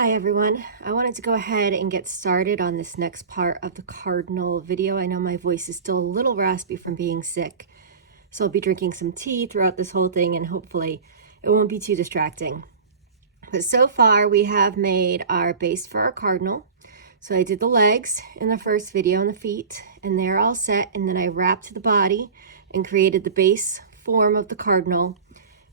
Hi everyone. I wanted to go ahead and get started on this next part of the Cardinal video. I know my voice is still a little raspy from being sick, so I'll be drinking some tea throughout this whole thing and hopefully it won't be too distracting. But so far we have made our base for our Cardinal. So I did the legs in the first video and the feet, and they're all set, and then I wrapped the body and created the base form of the Cardinal.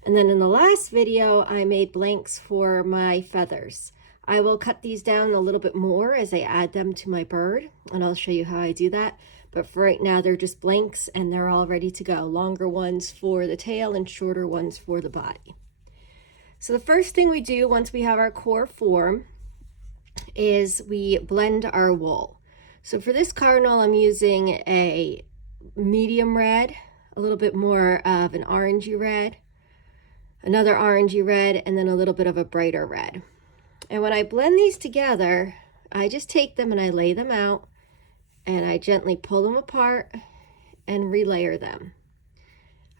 And then in the last video, I made blanks for my feathers. I will cut these down a little bit more as I add them to my bird, and I'll show you how I do that. But for right now, they're just blanks and they're all ready to go. Longer ones for the tail and shorter ones for the body. So the first thing we do once we have our core form is we blend our wool. So for this Cardinal, I'm using a medium red, a little bit more of an orangey red, another orangey red, and then a little bit of a brighter red. And when I blend these together, I just take them and I lay them out and I gently pull them apart and relayer them.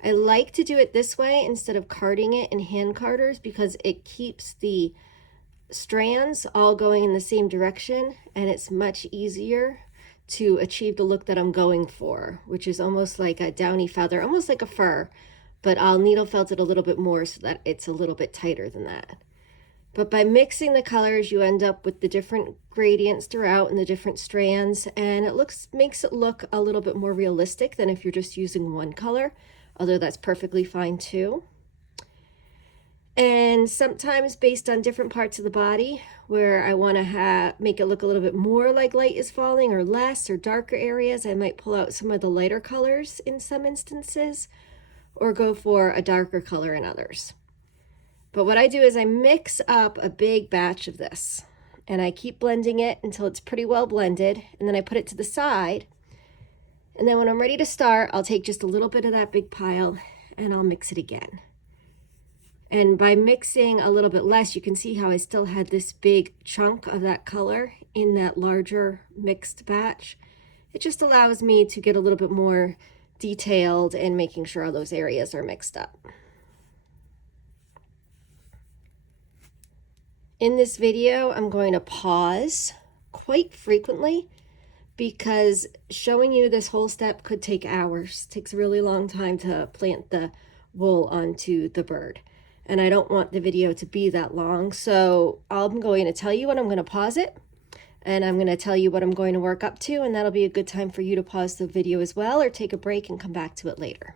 I like to do it this way instead of carding it in hand carders because it keeps the strands all going in the same direction and it's much easier to achieve the look that I'm going for, which is almost like a downy feather, almost like a fur, but I'll needle felt it a little bit more so that it's a little bit tighter than that. But by mixing the colors, you end up with the different gradients throughout and the different strands, and it makes it look a little bit more realistic than if you're just using one color, although that's perfectly fine too. And sometimes based on different parts of the body where I want to make it look a little bit more like light is falling or less or darker areas, I might pull out some of the lighter colors in some instances or go for a darker color in others. But what I do is I mix up a big batch of this and I keep blending it until it's pretty well blended, and then I put it to the side. And then when I'm ready to start, I'll take just a little bit of that big pile and I'll mix it again. And by mixing a little bit less, you can see how I still had this big chunk of that color in that larger mixed batch. It just allows me to get a little bit more detailed and making sure all those areas are mixed up. In this video, I'm going to pause quite frequently because showing you this whole step could take hours. It takes a really long time to plant the wool onto the bird. And I don't want the video to be that long. So I'm going to tell you when I'm going to pause it. And I'm going to tell you what I'm going to work up to. And that'll be a good time for you to pause the video as well or take a break and come back to it later.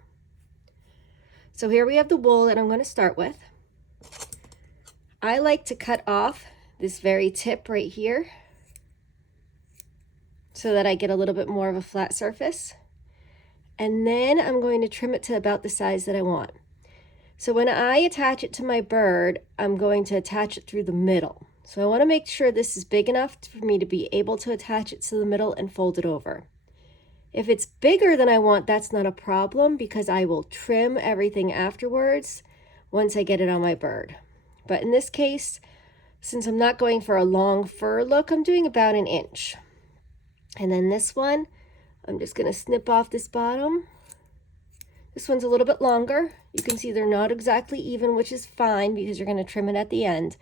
So here we have the wool that I'm going to start with. I like to cut off this very tip right here so that I get a little bit more of a flat surface. And then I'm going to trim it to about the size that I want. So when I attach it to my bird, I'm going to attach it through the middle. So I want to make sure this is big enough for me to be able to attach it to the middle and fold it over. If it's bigger than I want, that's not a problem because I will trim everything afterwards once I get it on my bird. But in this case, since I'm not going for a long fur look, I'm doing about 1 inch. And then this one, I'm just going to snip off this bottom. This one's a little bit longer. You can see they're not exactly even, which is fine because you're going to trim it at the end.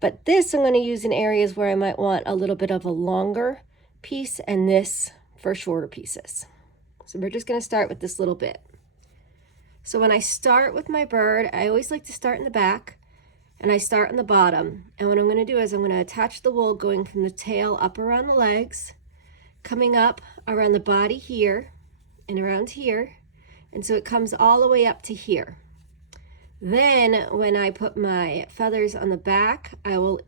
But this I'm going to use in areas where I might want a little bit of a longer piece and this for shorter pieces. So we're just going to start with this little bit. So when I start with my bird, I always like to start in the back. And I start on the bottom. And what I'm going to do is I'm going to attach the wool going from the tail up around the legs, coming up around the body here and around here. And so it comes all the way up to here. Then when I put my feathers on the back, I will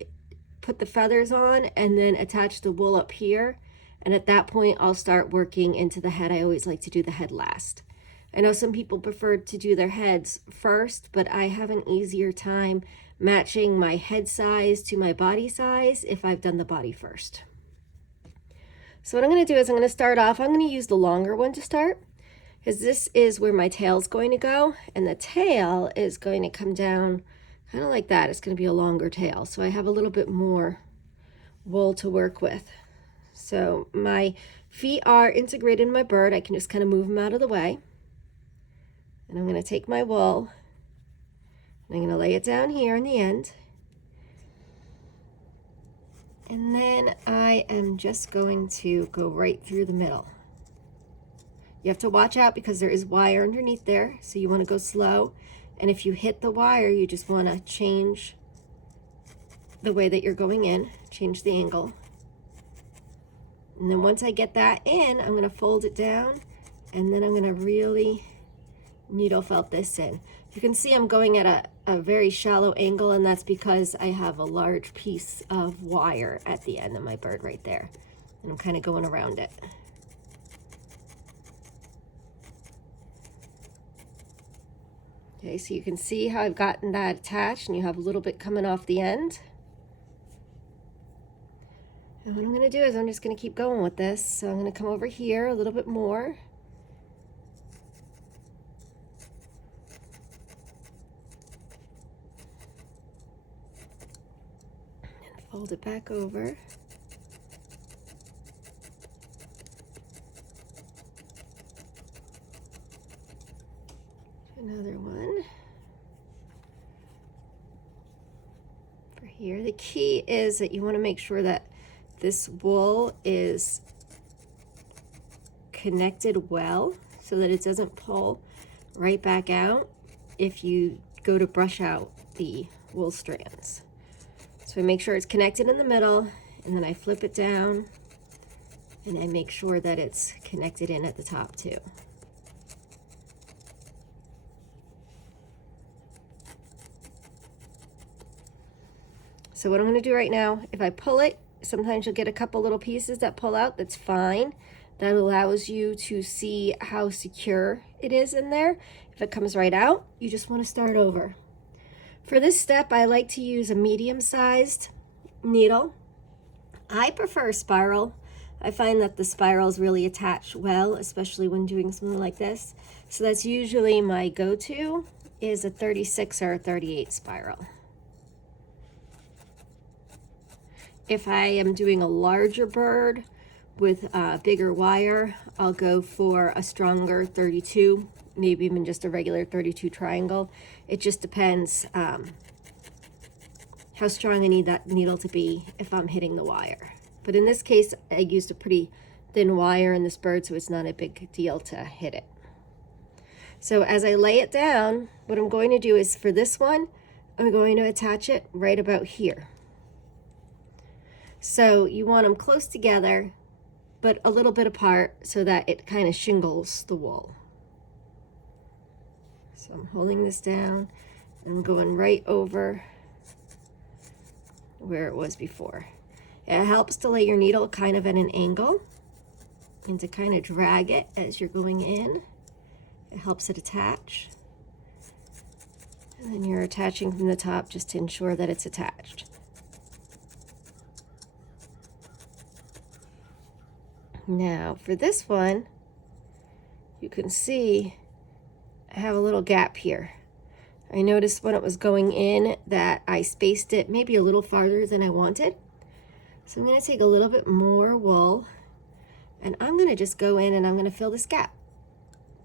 put the feathers on and then attach the wool up here. And at that point, I'll start working into the head. I always like to do the head last. I know some people prefer to do their heads first, but I have an easier time matching my head size to my body size if I've done the body first. So what I'm going to do is I'm going to start off, I'm going to use the longer one to start because this is where my tail's going to go, and the tail is going to come down kind of like that. It's going to be a longer tail, so I have a little bit more wool to work with. So my feet are integrated in my bird. I can just kind of move them out of the way. And I'm going to take my wool and I'm going to lay it down here in the end. And then I am just going to go right through the middle. You have to watch out because there is wire underneath there, so you want to go slow. And if you hit the wire, you just want to change the way that you're going in, change the angle. And then once I get that in, I'm going to fold it down, and then I'm going to really needle felt this in. You can see I'm going at a very shallow angle, and that's because I have a large piece of wire at the end of my bird right there. And I'm kind of going around it. Okay, so you can see how I've gotten that attached, and you have a little bit coming off the end. And what I'm going to do is I'm just going to keep going with this. So I'm going to come over here a little bit more. And fold it back over. Another one. For here, the key is that you want to make sure that this wool is connected well so that it doesn't pull right back out if you go to brush out the wool strands. So I make sure it's connected in the middle, and then I flip it down, and I make sure that it's connected in at the top too. So what I'm going to do right now, if I pull it, sometimes you'll get a couple little pieces that pull out. That's fine. That allows you to see how secure it is in there. If it comes right out, you just want to start over. For this step, I like to use a medium-sized needle. I prefer spiral. I find that the spirals really attach well, especially when doing something like this. So that's usually my go-to, is a 36 or a 38 spiral. If I am doing a larger bird with a bigger wire, I'll go for a stronger 32, maybe even just a regular 32 triangle. It just depends how strong I need that needle to be if I'm hitting the wire. But in this case, I used a pretty thin wire in this bird, so it's not a big deal to hit it. So as I lay it down, what I'm going to do is for this one, I'm going to attach it right about here. So you want them close together, but a little bit apart so that it kind of shingles the wool. So I'm holding this down and going right over where it was before. It helps to lay your needle kind of at an angle and to kind of drag it as you're going in. It helps it attach. And then you're attaching from the top just to ensure that it's attached. Now for this one, you can see I have a little gap here. I noticed when it was going in that I spaced it maybe a little farther than I wanted. So I'm going to take a little bit more wool, and I'm going to just go in and I'm going to fill this gap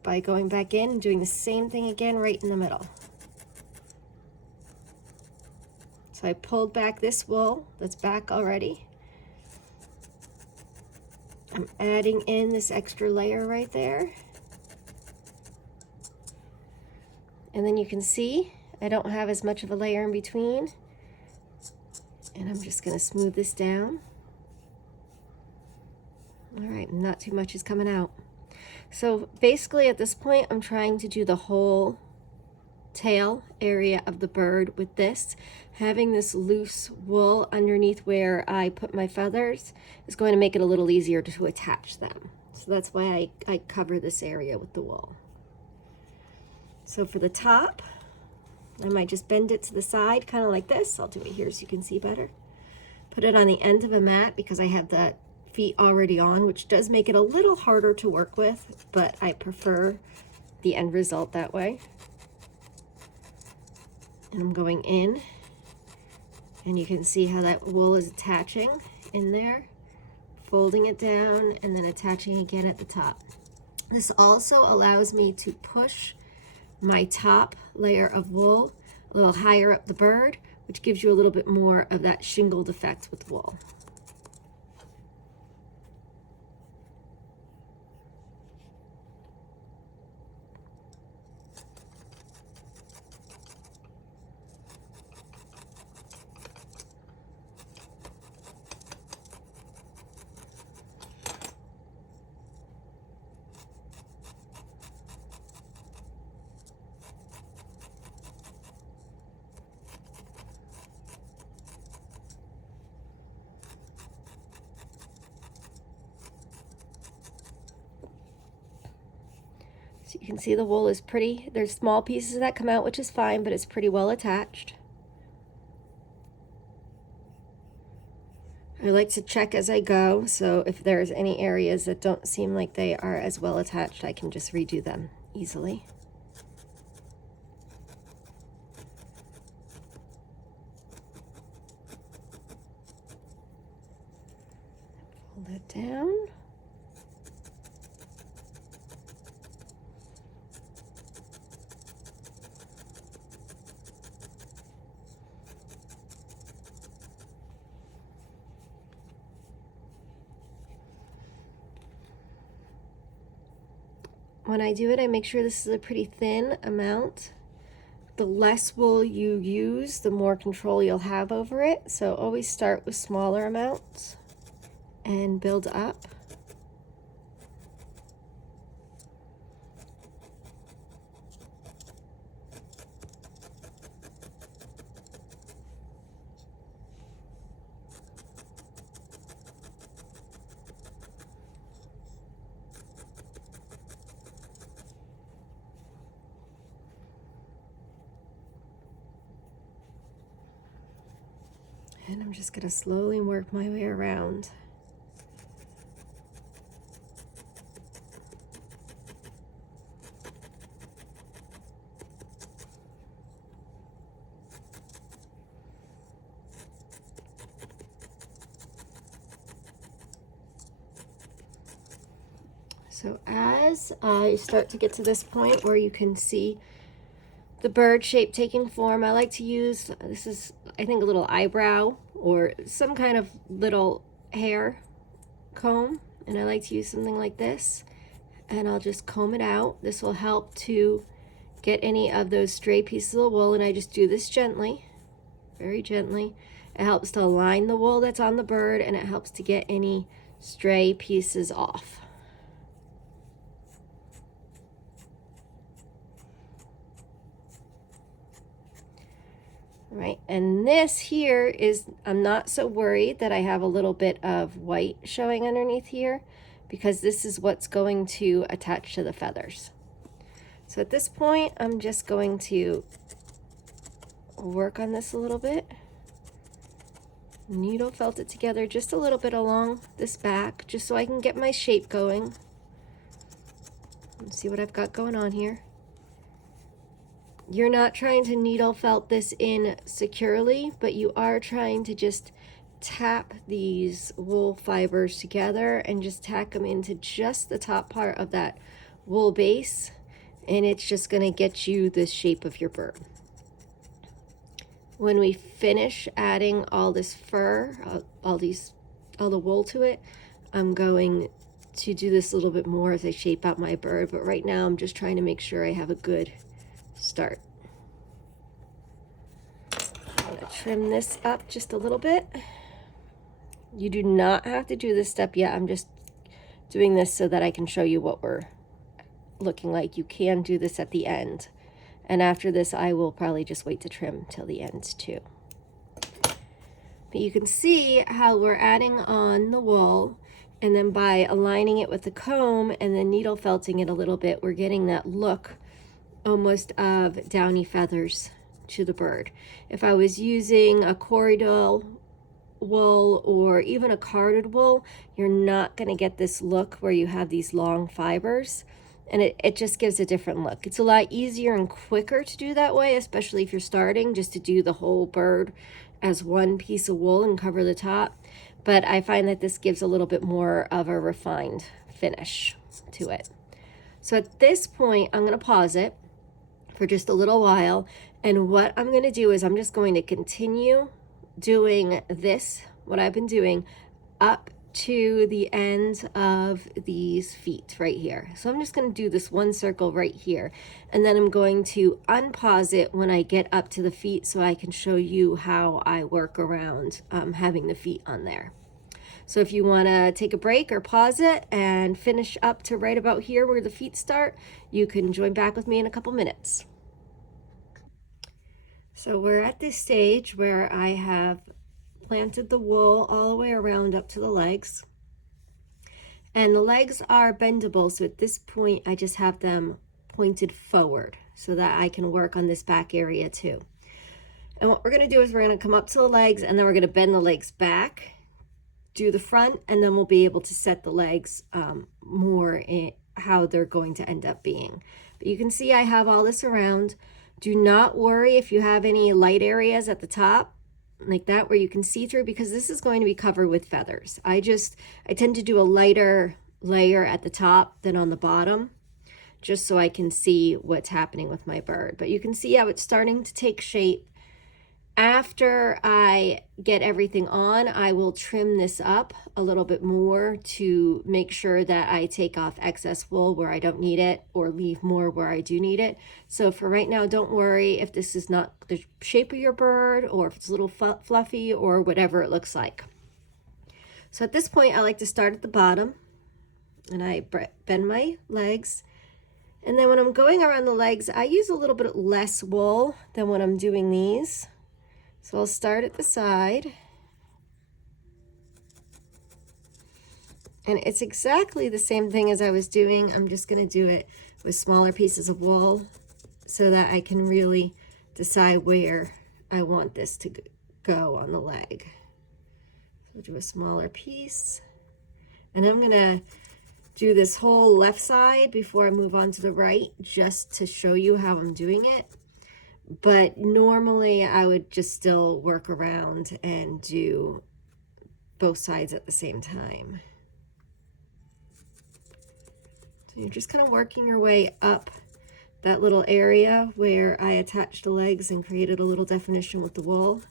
by going back in and doing the same thing again right in the middle. So I pulled back this wool that's back already. I'm adding in this extra layer right there. And then you can see I don't have as much of a layer in between. And I'm just going to smooth this down. All right, not too much is coming out. So basically at this point, I'm trying to do the whole tail area of the bird with this. Having this loose wool underneath where I put my feathers is going to make it a little easier to attach them. So that's why I cover this area with the wool. So for the top, I might just bend it to the side, kind of like this. I'll do it here so you can see better. Put it on the end of a mat because I have the feet already on, which does make it a little harder to work with, but I prefer the end result that way. And I'm going in, and you can see how that wool is attaching in there, folding it down, and then attaching again at the top. This also allows me to push my top layer of wool a little higher up the bird, which gives you a little bit more of that shingled effect with wool. So you can see the wool is pretty, there's small pieces that come out, which is fine, but it's pretty well attached. I like to check as I go, so if there's any areas that don't seem like they are as well attached, I can just redo them easily. Pull that down. When I do it, I make sure this is a pretty thin amount. The less wool you use, the more control you'll have over it. So always start with smaller amounts and build up. And I'm just going to slowly work my way around. So as I start to get to this point where you can see the bird shape taking form, I like to use, this is I think a little eyebrow or some kind of little hair comb, and I like to use something like this, and I'll just comb it out. This will help to get any of those stray pieces of wool, and I just do this gently, very gently. It helps to align the wool that's on the bird, and it helps to get any stray pieces off. Right, and this here is, I'm not so worried that I have a little bit of white showing underneath here, because this is what's going to attach to the feathers. So at this point, I'm just going to work on this a little bit. Needle felt it together just a little bit along this back, just so I can get my shape going. Let's see what I've got going on here. You're not trying to needle felt this in securely, but you are trying to just tap these wool fibers together and just tack them into just the top part of that wool base, and it's just going to get you the shape of your bird. When we finish adding all this fur, all the wool to it, I'm going to do this a little bit more as I shape out my bird, but right now I'm just trying to make sure I have a good start. I'm going to trim this up just a little bit. You do not have to do this step yet. I'm just doing this so that I can show you what we're looking like. You can do this at the end. And after this, I will probably just wait to trim till the end too. But you can see how we're adding on the wool, and then by aligning it with the comb and then needle felting it a little bit, we're getting that look almost of downy feathers to the bird. If I was using a corridor wool or even a carded wool, you're not going to get this look where you have these long fibers, and it just gives a different look. It's a lot easier and quicker to do that way, especially if you're starting, just to do the whole bird as one piece of wool and cover the top. But I find that this gives a little bit more of a refined finish to it. So at this point, I'm going to pause it for just a little while, and what I'm going to do is I'm just going to continue doing this, what I've been doing, up to the end of these feet right here. So I'm just going to do this one circle right here, and then I'm going to unpause it when I get up to the feet so I can show you how I work around having the feet on there. So if you want to take a break or pause it and finish up to right about here where the feet start, you can join back with me in a couple minutes. So we're at this stage where I have planted the wool all the way around up to the legs, and the legs are bendable, so at this point I just have them pointed forward so that I can work on this back area too. And what we're going to do is we're going to come up to the legs, and then we're going to bend the legs back, do the front, and then we'll be able to set the legs more in how they're going to end up being. But you can see I have all this around. Do not worry if you have any light areas at the top like that where you can see through, because this is going to be covered with feathers. I tend to do a lighter layer at the top than on the bottom, just so I can see what's happening with my bird. But you can see how it's starting to take shape. After I get everything on, I will trim this up a little bit more to make sure that I take off excess wool where I don't need it or leave more where I do need it. So for right now, don't worry if this is not the shape of your bird or if it's a little fluffy or whatever it looks like. So at this point, I like to start at the bottom, and I bend my legs. And then when I'm going around the legs, I use a little bit less wool than when I'm doing these. So I'll start at the side, and it's exactly the same thing as I was doing. I'm just going to do it with smaller pieces of wool so that I can really decide where I want this to go on the leg. So do a smaller piece, and I'm going to do this whole left side before I move on to the right, just to show you how I'm doing it. But normally I would just still work around and do both sides at the same time. So you're just kind of working your way up that little area where I attached the legs and created a little definition with the wool.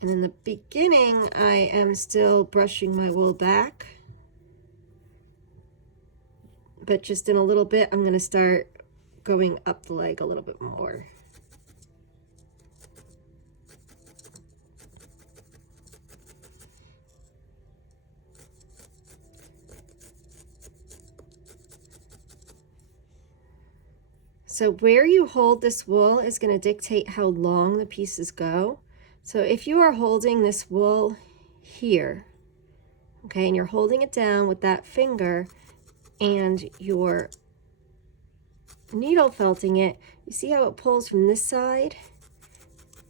And in the beginning, I am still brushing my wool back. But just in a little bit, I'm going to start going up the leg a little bit more. So where you hold this wool is going to dictate how long the pieces go. So if you are holding this wool here, okay, and you're holding it down with that finger, and you're needle felting it, you see how it pulls from this side,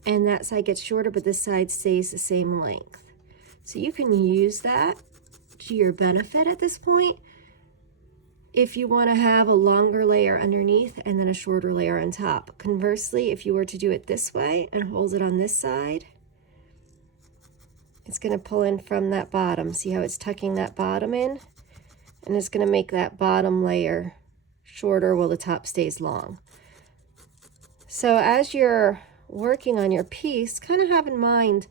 and that side gets shorter, but this side stays the same length. So you can use that to your benefit at this point if you want to have a longer layer underneath and then a shorter layer on top. Conversely, if you were to do it this way and hold it on this side, it's going to pull in from that bottom. See how it's tucking that bottom in? And it's going to make that bottom layer shorter while the top stays long. So as you're working on your piece, kind of have in mind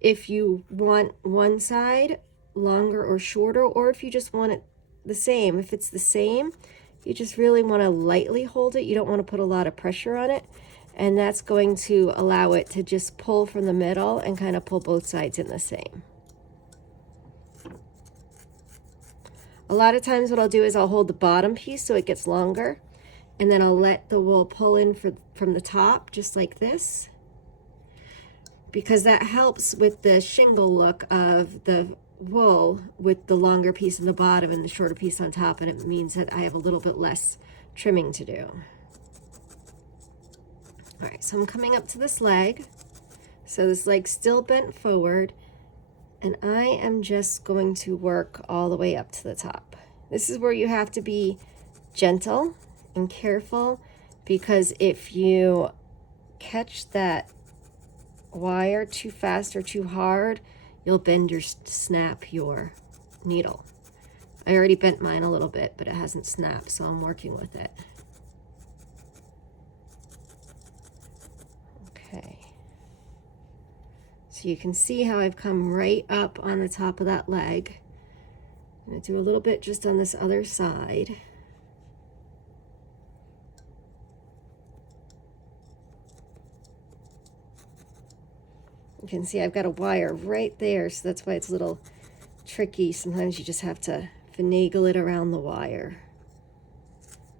if you want one side longer or shorter, or if you just want it the same. If it's the same, you just really want to lightly hold it. You don't want to put a lot of pressure on it. And that's going to allow it to just pull from the middle and kind of pull both sides in the same. A lot of times what I'll do is I'll hold the bottom piece so it gets longer, and then I'll let the wool pull in from the top, just like this, because that helps with the shingle look of the wool with the longer piece in the bottom and the shorter piece on top, and it means that I have a little bit less trimming to do. All right, so I'm coming up to this leg. So this leg's still bent forward, and I am just going to work all the way up to the top. This is where you have to be gentle and careful, because if you catch that wire too fast or too hard, you'll bend or snap your needle. I already bent mine a little bit, but it hasn't snapped, so I'm working with it. Okay. So you can see how I've come right up on the top of that leg. I'm going to do a little bit just on this other side. You can see I've got a wire right there, so that's why it's a little tricky. Sometimes you just have to finagle it around the wire.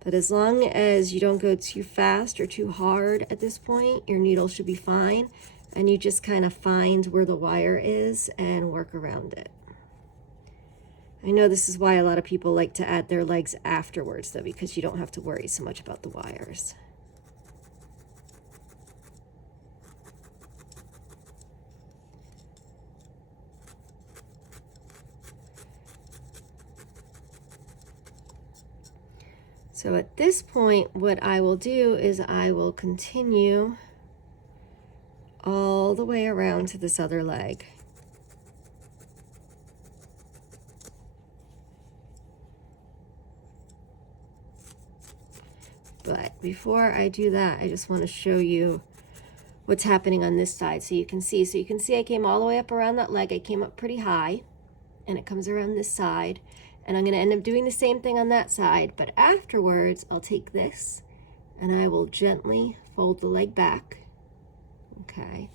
But as long as you don't go too fast or too hard at this point, your needle should be fine. And you just kind of find where the wire is and work around it. I know this is why a lot of people like to add their legs afterwards though, because you don't have to worry so much about the wires. So at this point, what I will do is I will continue all the way around to this other leg. But before I do that, I just want to show you what's happening on this side so you can see. So you can see I came all the way up around that leg. I came up pretty high, and it comes around this side. And I'm going to end up doing the same thing on that side. But afterwards, I'll take this and I will gently fold the leg back. Okay.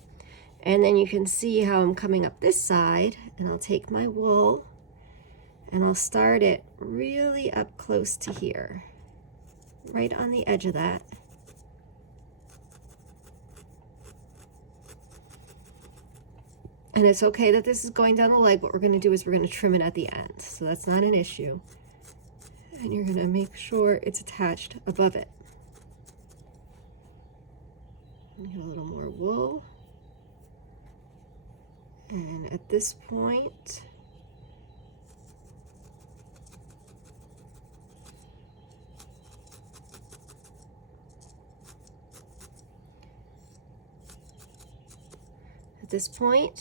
And then you can see how I'm coming up this side, and I'll take my wool and I'll start it really up close to here, right on the edge of that. And it's okay that this is going down the leg. What we're going to do is we're going to trim it at the end. So that's not an issue. And you're going to make sure it's attached above it. Get a little more wool. And at this point,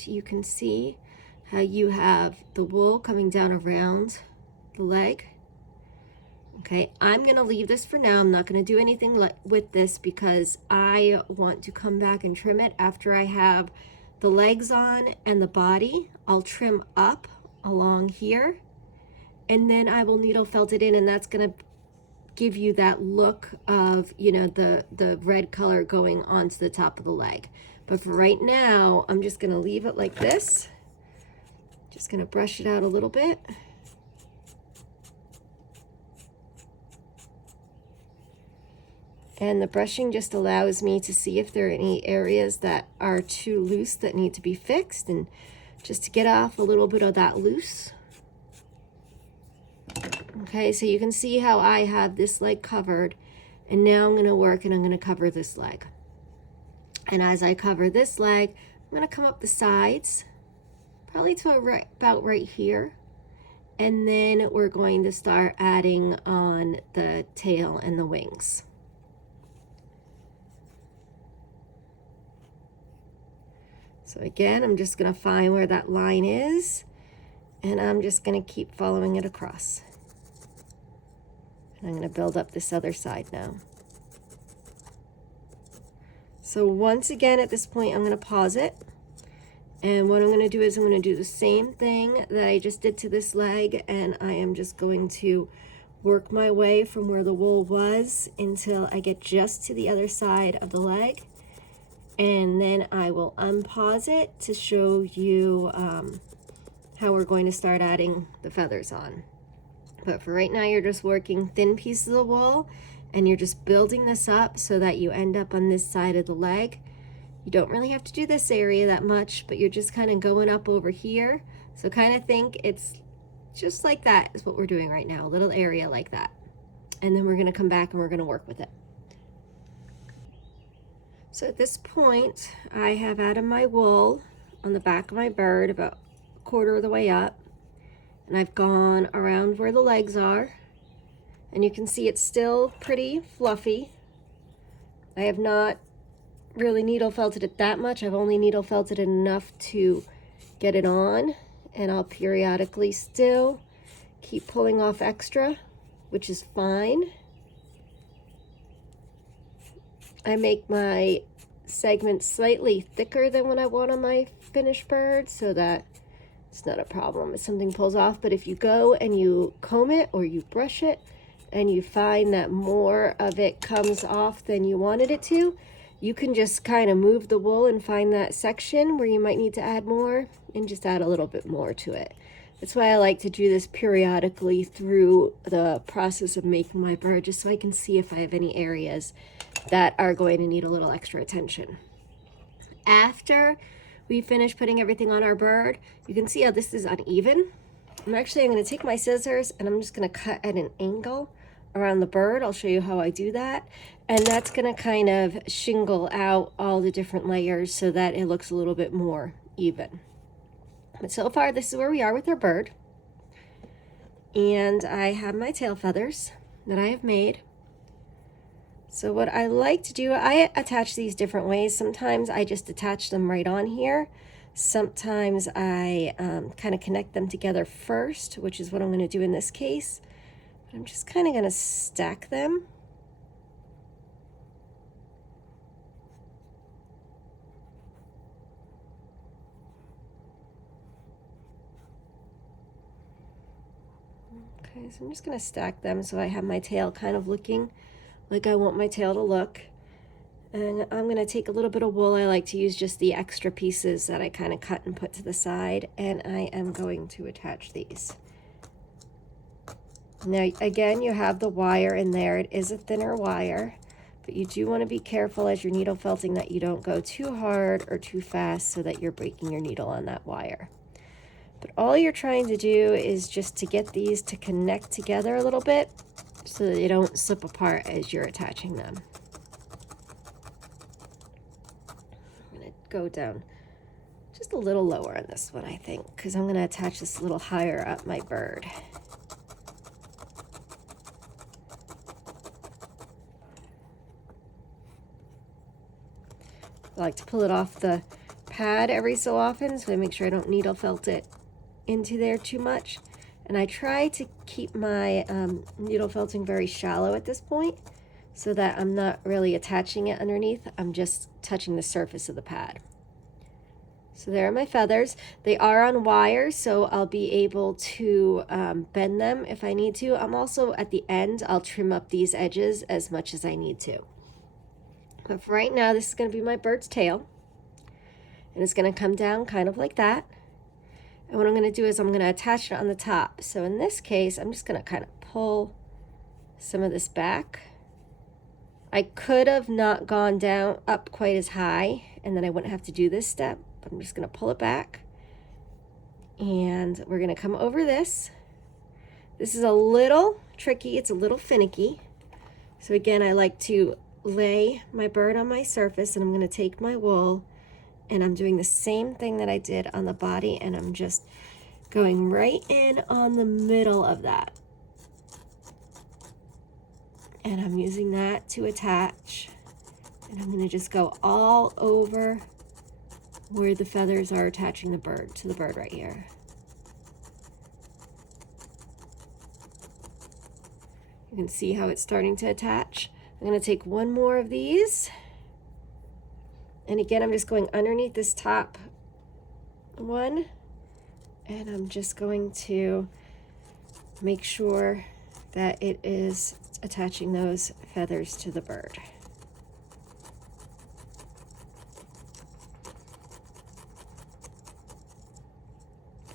you can see how you have the wool coming down around the leg. Okay, I'm going to leave this for now. I'm not going to do anything with this because I want to come back and trim it after I have the legs on and the body. I'll trim up along here, and then I will needle felt it in, and that's going to give you that look of, you know, the red color going onto the top of the leg. But for right now, I'm just going to leave it like this. Just going to brush it out a little bit. And the brushing just allows me to see if there are any areas that are too loose that need to be fixed, and just to get off a little bit of that loose. Okay, so you can see how I have this leg covered, and now I'm going to work and I'm going to cover this leg. And as I cover this leg, I'm going to come up the sides, probably to about right here. And then we're going to start adding on the tail and the wings. So again, I'm just going to find where that line is, and I'm just going to keep following it across. And I'm going to build up this other side now. So once again, at this point, I'm going to pause it. And what I'm going to do is I'm going to do the same thing that I just did to this leg, and I am just going to work my way from where the wool was until I get just to the other side of the leg. And then I will unpause it to show you how we're going to start adding the feathers on. But for right now, you're just working thin pieces of wool, and you're just building this up so that you end up on this side of the leg. You don't really have to do this area that much, but you're just kind of going up over here. So kind of think it's just like that is what we're doing right now, a little area like that. And then we're going to come back and we're going to work with it. So at this point, I have added my wool on the back of my bird about a quarter of the way up. And I've gone around where the legs are. And you can see it's still pretty fluffy. I have not really needle felted it that much. I've only needle felted it enough to get it on. And I'll periodically still keep pulling off extra, which is fine. I make my segments slightly thicker than what I want on my finished bird so that it's not a problem if something pulls off. But if you go and you comb it or you brush it and you find that more of it comes off than you wanted it to, you can just kind of move the wool and find that section where you might need to add more and just add a little bit more to it. That's why I like to do this periodically through the process of making my bird, just so I can see if I have any areas that are going to need a little extra attention. After we finish putting everything on our bird, you can see how this is uneven. I'm going to take my scissors and I'm just going to cut at an angle around the bird. I'll show you how I do that. And that's going to kind of shingle out all the different layers so that it looks a little bit more even. But so far, this is where we are with our bird. And I have my tail feathers that I have made. So what I like to do, I attach these different ways. Sometimes I just attach them right on here. Sometimes I kind of connect them together first, which is what I'm going to do in this case. I'm just kind of going to stack them. Okay, so I'm just going to stack them so I have my tail kind of looking like I want my tail to look. And I'm going to take a little bit of wool. I like to use just the extra pieces that I kind of cut and put to the side, and I am going to attach these. Now again, you have the wire in there. It is a thinner wire, but you do want to be careful as you're needle felting that you don't go too hard or too fast so that you're breaking your needle on that wire. But all you're trying to do is just to get these to connect together a little bit so that they don't slip apart as you're attaching them. I'm going to go down just a little lower on this one, I think, because I'm going to attach this a little higher up my bird. I like to pull it off the pad every so often so I make sure I don't needle felt it into there too much. And I try to keep my needle felting very shallow at this point so that I'm not really attaching it underneath. I'm just touching the surface of the pad. So there are my feathers. They are on wire, so I'll be able to bend them if I need to. I'm also, at the end, I'll trim up these edges as much as I need to. But for right now, this is going to be my bird's tail. And it's going to come down kind of like that. And what I'm going to do is I'm going to attach it on the top. So in this case, I'm just going to kind of pull some of this back. I could have not gone down up quite as high, and then I wouldn't have to do this step. But I'm just going to pull it back. And we're going to come over this. This is a little tricky. It's a little finicky. So again, I like to lay my bird on my surface, and I'm going to take my wool, and I'm doing the same thing that I did on the body, and I'm just going right in on the middle of that. And I'm using that to attach, and I'm going to just go all over where the feathers are attaching the bird to the bird right here. You can see how it's starting to attach. I'm going to take one more of these. And again, I'm just going underneath this top one, and I'm just going to make sure that it is attaching those feathers to the bird.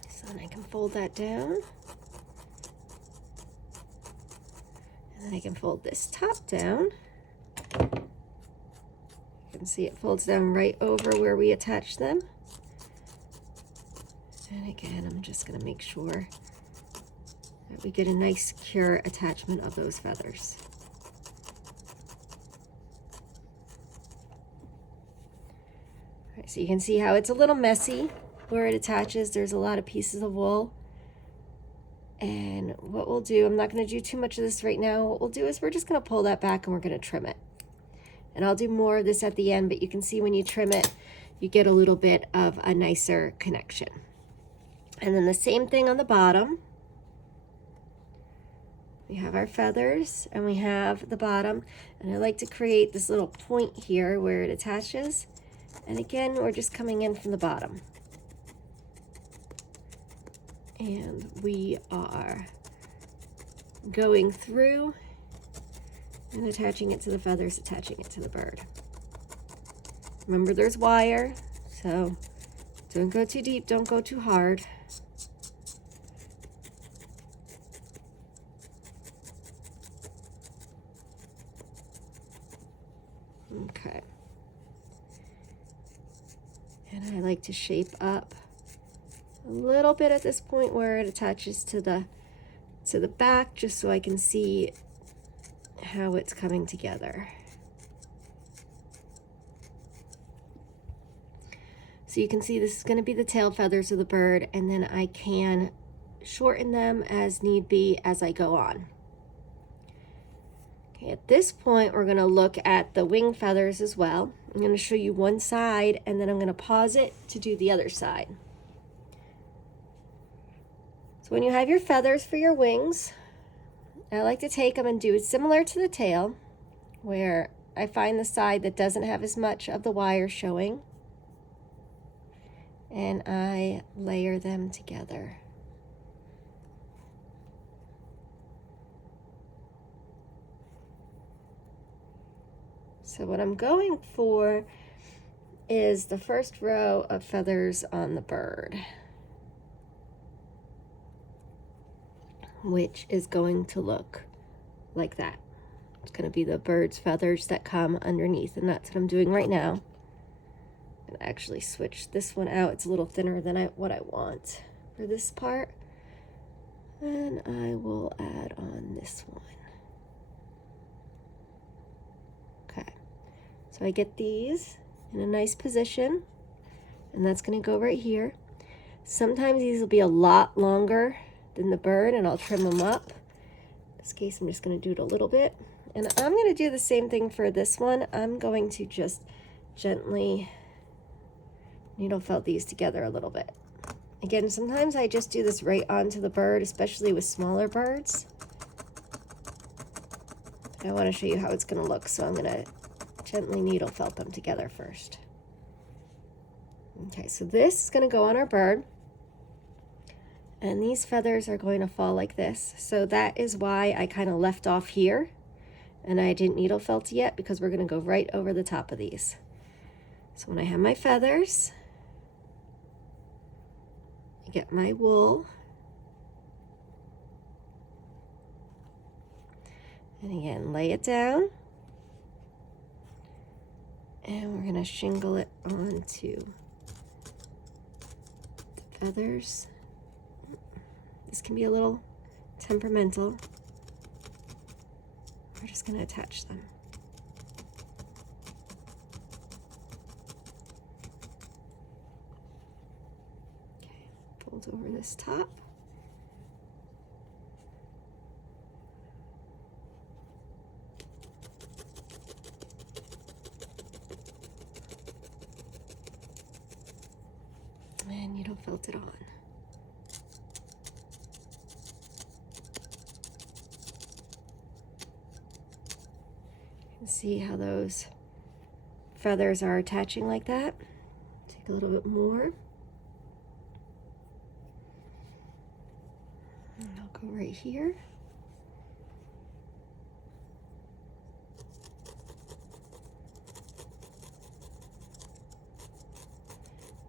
So then I can fold that down. And then I can fold this top down. You can see it folds down right over where we attach them. And again, I'm just going to make sure that we get a nice secure attachment of those feathers. All right, so you can see how it's a little messy where it attaches. There's a lot of pieces of wool. And what we'll do, I'm not going to do too much of this right now. What we'll do is we're just going to pull that back and we're going to trim it. And I'll do more of this at the end, but you can see when you trim it, you get a little bit of a nicer connection. And then the same thing on the bottom. We have our feathers and we have the bottom. And I like to create this little point here where it attaches. And again, we're just coming in from the bottom. And we are going through and attaching it to the feathers, attaching it to the bird. Remember, there's wire, so don't go too deep, don't go too hard. Okay. And I like to shape up a little bit at this point where it attaches to the back, just so I can see how it's coming together. So you can see this is going to be the tail feathers of the bird, and then I can shorten them as need be as I go on. Okay, at this point, we're going to look at the wing feathers as well. I'm going to show you one side, and then I'm going to pause it to do the other side. So when you have your feathers for your wings, I like to take them and do it similar to the tail, where I find the side that doesn't have as much of the wire showing, and I layer them together. So what I'm going for is the first row of feathers on the bird, which is going to look like that. It's going to be the bird's feathers that come underneath, and that's what I'm doing right now. I'm going to actually switch this one out. It's a little thinner than what I want for this part. And I will add on this one. Okay, so I get these in a nice position, and that's going to go right here. Sometimes these will be a lot longer than the bird, and I'll trim them up. In this case, I'm just going to do it a little bit. And I'm going to do the same thing for this one. I'm going to just gently needle felt these together a little bit. Again, sometimes I just do this right onto the bird, especially with smaller birds. I want to show you how it's going to look, so I'm going to gently needle felt them together first. Okay, so this is going to go on our bird, and these feathers are going to fall like this. So that is why I kind of left off here, and I didn't needle felt yet, because we're going to go right over the top of these. So when I have my feathers, I get my wool, and again, lay it down, and we're going to shingle it onto the feathers. This can be a little temperamental. We're just going to attach them. Okay, fold over this top. And needle felt it on. See how those feathers are attaching like that. Take a little bit more. And I'll go right here.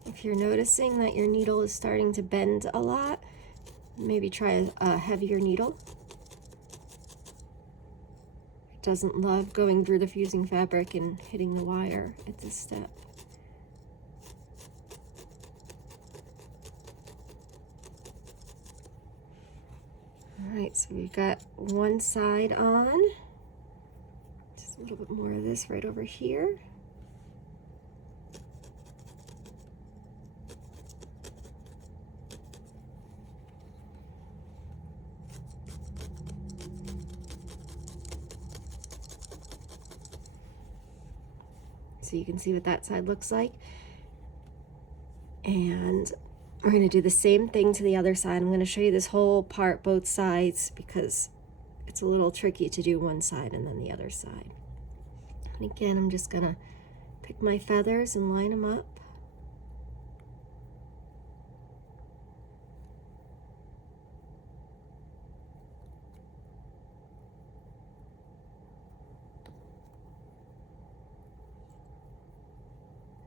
If you're noticing that your needle is starting to bend a lot, maybe try a heavier needle. Doesn't love going through the fusing fabric and hitting the wire at this step. All right, so we've got one side on. Just a little bit more of this right over here. So you can see what that side looks like. And we're going to do the same thing to the other side. I'm going to show you this whole part, both sides, because it's a little tricky to do one side and then the other side. And again, I'm just going to pick my feathers and line them up.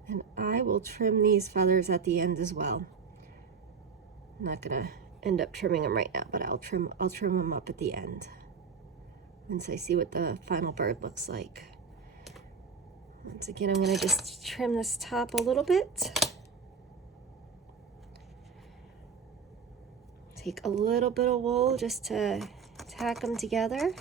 And I will trim these feathers at the end as well. I'm not gonna end up trimming them right now, but I'll trim them up at the end once I see what the final bird looks like. Once again, I'm gonna just trim this top a little bit. Take a little bit of wool just to tack them together.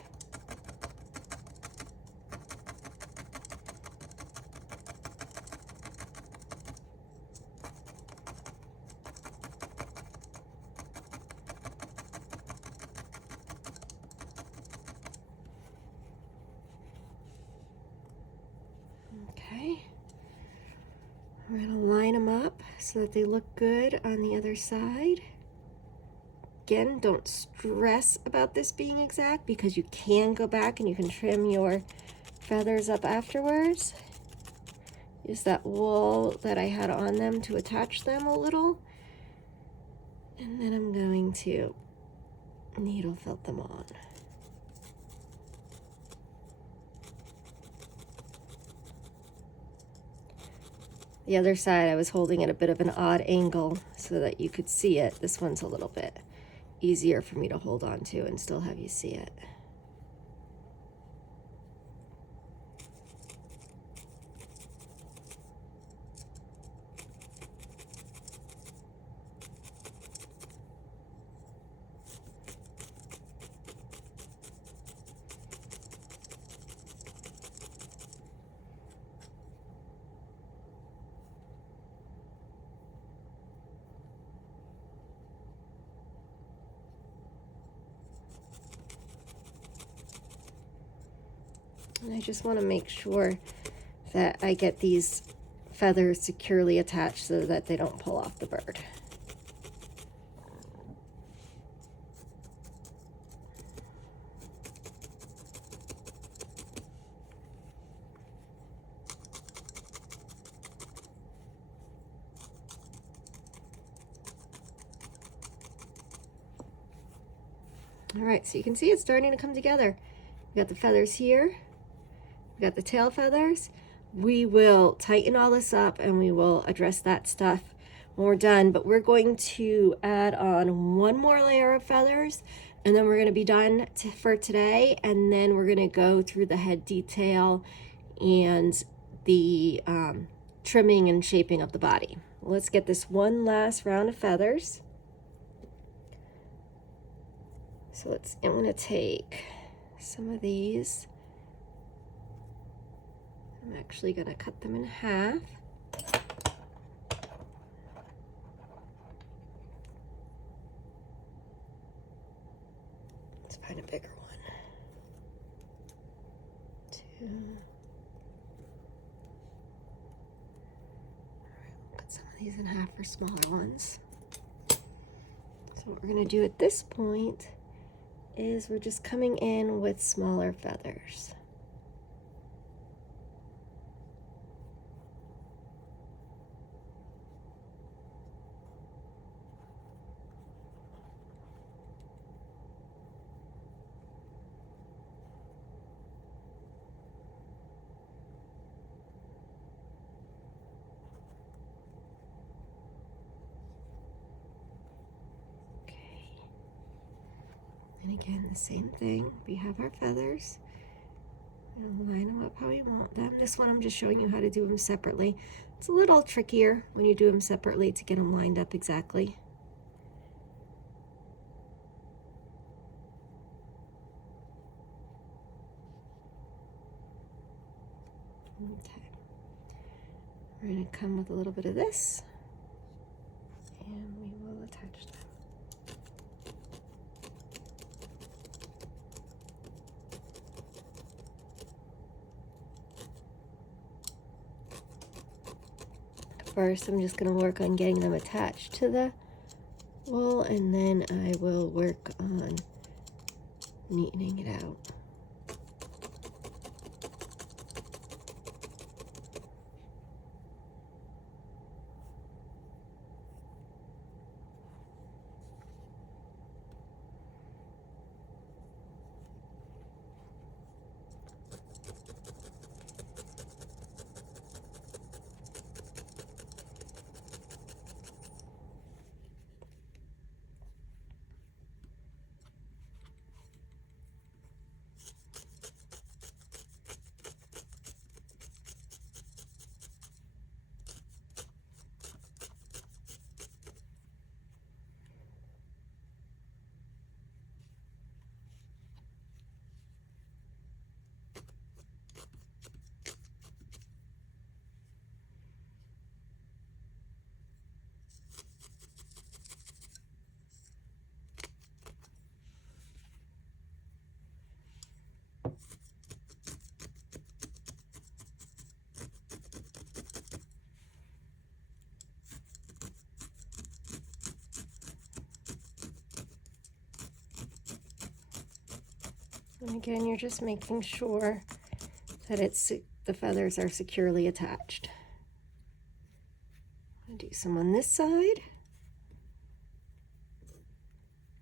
Okay, we're going to line them up so that they look good on the other side. Again, don't stress about this being exact because you can go back and you can trim your feathers up afterwards. Use that wool that I had on them to attach them a little. And then I'm going to needle felt them on. The other side I was holding at a bit of an odd angle so that you could see it. This one's a little bit easier for me to hold on to and still have you see it. And I just want to make sure that I get these feathers securely attached so that they don't pull off the bird. All right, so you can see it's starting to come together. We got the feathers here. We got the tail feathers. We will tighten all this up and we will address that stuff when we're done, but we're going to add on one more layer of feathers and then we're going to be done for today, and then we're going to go through the head detail and the trimming and shaping of the body. Let's get this one last round of feathers. So I'm going to take some of these. I'm actually going to cut them in half. Let's find a bigger one. 2. All right, we'll cut some of these in half for smaller ones. So what we're going to do at this point is we're just coming in with smaller feathers. And again, the same thing. We have our feathers. We'll line them up how we want them. This one I'm just showing you how to do them separately. It's a little trickier when you do them separately to get them lined up exactly. Okay. We're going to come with a little bit of this and we will attach them. First, I'm just going to work on getting them attached to the wool, and then I will work on neatening it out. And again, you're just making sure that the feathers are securely attached. I'll do some on this side.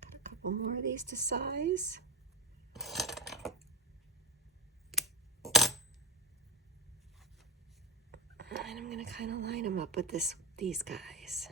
Got a couple more of these to size. And I'm going to kind of line them up with these guys.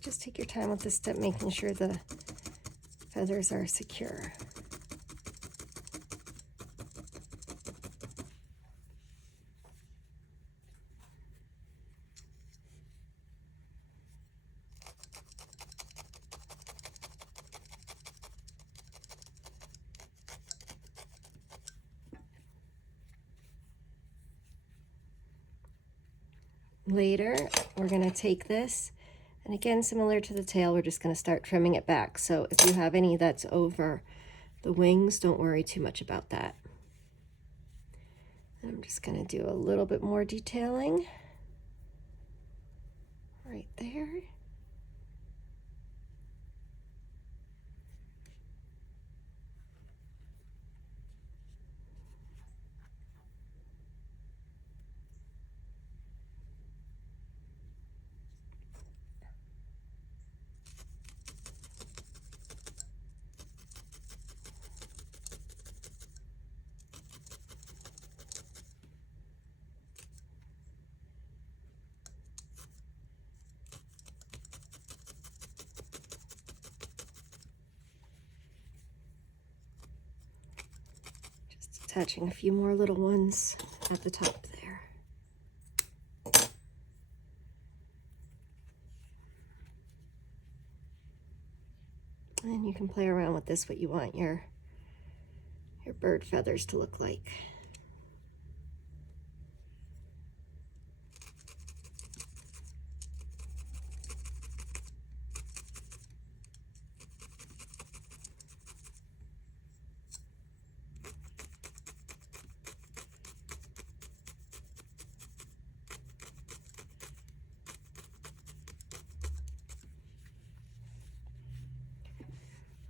Just take your time with this step, making sure the feathers are secure. Later, we're going to take this, and again, similar to the tail, we're just going to start trimming it back. So if you have any that's over the wings, don't worry too much about that. And I'm just going to do a little bit more detailing right there. Attaching a few more little ones at the top there. And you can play around with this, what you want your bird feathers to look like.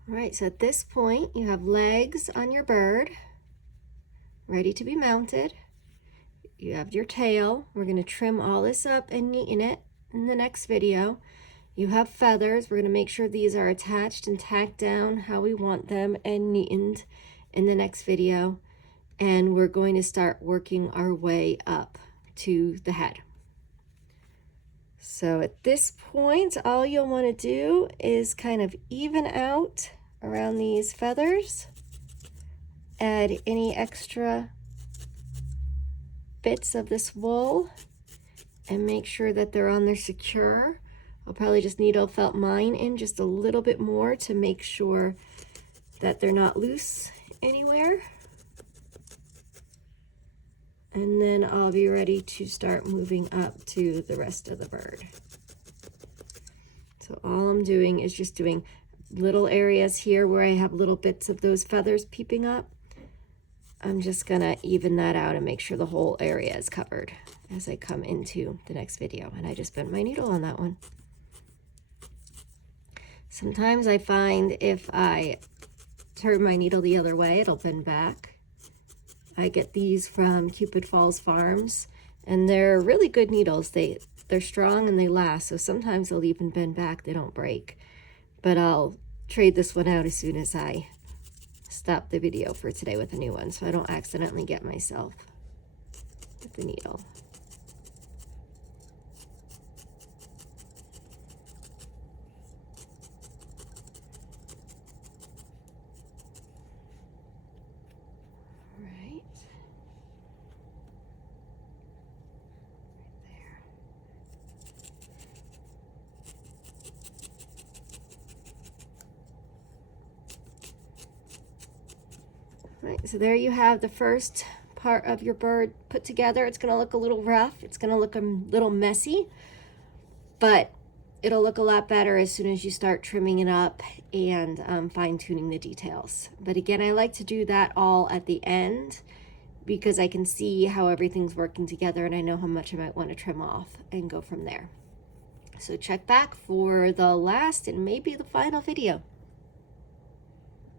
All right, so at this point, you have legs on your bird ready to be mounted. You have your tail. We're going to trim all this up and neaten it in the next video. You have feathers. We're going to make sure these are attached and tacked down how we want them and neatened in the next video. And we're going to start working our way up to the head. So at this point, all you'll want to do is kind of even out around these feathers. Add any extra bits of this wool and make sure that they're on there secure. I'll probably just needle felt mine in just a little bit more to make sure that they're not loose anywhere. And then I'll be ready to start moving up to the rest of the bird. So all I'm doing is just doing little areas here where I have little bits of those feathers peeping up. I'm just gonna even that out and make sure the whole area is covered as I come into the next video. And I just bent my needle on that one. Sometimes I find if I turn my needle the other way, it'll bend back. I get these from Cupid Falls Farms, and they're really good needles. They're strong and they last, so sometimes they'll even bend back, they don't break. But I'll trade this one out as soon as I stop the video for today with a new one, so I don't accidentally get myself with the needle. Right. Right, so there you have the first part of your bird put together. It's going to look a little rough. It's going to look a little messy, but it'll look a lot better as soon as you start trimming it up and fine-tuning the details. But again, I like to do that all at the end because I can see how everything's working together and I know how much I might want to trim off and go from there. So check back for the last and maybe the final video.